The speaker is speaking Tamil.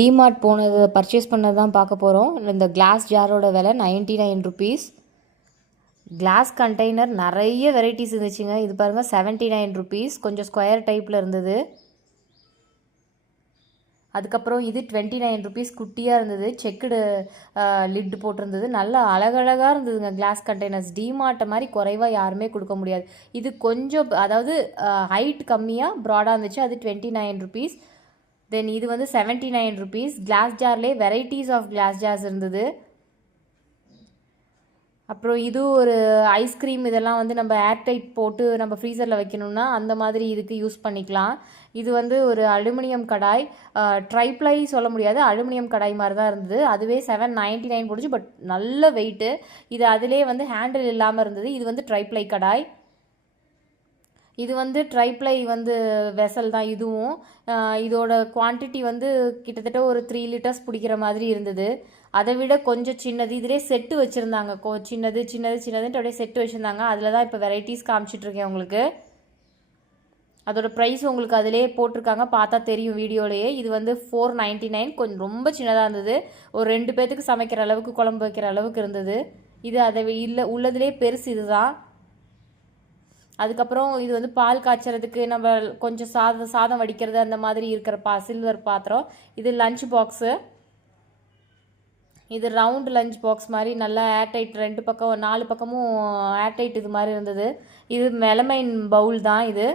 டிமார்ட் போனது பர்ச்சேஸ் பண்ணது தான் பார்க்க போகிறோம். இந்த கிளாஸ் ஜாரோட விலை 99 ருபீஸ். கிளாஸ் கண்டெய்னர் நிறைய வெரைட்டிஸ் இருந்துச்சுங்க. இது பாருங்கள் 79 ருபீஸ். கொஞ்சம் ஸ்கொயர் டைப்பில் இருந்தது. அதுக்கப்புறம் இது 29 ருபீஸ். குட்டியாக இருந்தது, செக்குடு லிட்டு போட்டிருந்தது. நல்லா அழகழகாக இருந்ததுங்க கிளாஸ் கண்டெய்னர்ஸ். டிமார்ட்டை மாதிரி குறைவாக யாருமே கொடுக்க முடியாது. இது கொஞ்சம் அதாவது ஹைட் கம்மியாக ப்ராடாக இருந்துச்சு. அது 29 ருபீஸ். தென் இது வந்து 79 ருபீஸ். கிளாஸ் ஜார்லேயே வெரைட்டிஸ் ஆஃப் கிளாஸ் ஜார்ஸ் இருந்தது. அப்புறம் இது ஒரு ஐஸ்கிரீம் இதெல்லாம் வந்து நம்ம ஏர்டைட் போட்டு நம்ம ஃப்ரீசரில் வைக்கணும்னா அந்த மாதிரி இதுக்கு யூஸ் பண்ணிக்கலாம். இது வந்து ஒரு அலுமினியம் கடாய். ட்ரைப்ளை சொல்ல முடியாது, அலுமினியம் கடாய் மாதிரி தான் இருந்தது. அதுவே 799 போட்டுச்சு. பட் நல்ல வெயிட்டு. இது அதிலே வந்து ஹேண்டில் இல்லாமல் இருந்தது. இது வந்து ட்ரைப்ளை கடாய். இது வந்து ட்ரைப்ளை வந்து வெசல் தான் இதுவும். இதோட குவான்டிட்டி வந்து கிட்டத்தட்ட ஒரு 3 லிட்டர்ஸ் பிடிக்கிற மாதிரி இருந்தது. அதை விட கொஞ்சம் சின்னது. இதிலே செட்டு வச்சுருந்தாங்க. சின்னது சின்னது சின்னதுன்ட்டு அப்படியே செட்டு வச்சுருந்தாங்க. அதில் தான் இப்போ வெரைட்டிஸ் காமிச்சிட்ருக்கேன் உங்களுக்கு. அதோட ப்ரைஸ் உங்களுக்கு அதிலே போட்டிருக்காங்க, பார்த்தா தெரியும் வீடியோலேயே. இது வந்து 499. கொஞ்சம் ரொம்ப சின்னதாக இருந்தது. ஒரு 2 பேர்த்துக்கு சமைக்கிற அளவுக்கு, குழம்பு வைக்கிற அளவுக்கு இருந்தது. இது அதை இல்லை உள்ளதுலேயே பெருசு இதுதான். அதுக்கப்புறம் இது வந்து பால் காய்ச்சறதுக்கு நம்ம கொஞ்சம் சாதம் வடிக்கிறது அந்த மாதிரி இருக்கிற சில்வர் பாத்திரம். இது லஞ்ச் பாக்ஸு. இது ரவுண்ட் லஞ்ச் பாக்ஸ் மாதிரி நல்லா ஏர்டைட், 2 பக்கம் 4 பக்கமும் ஏர்டைட் இது மாதிரி இருந்தது. இது மெலமைன் பவுல் தான் இது.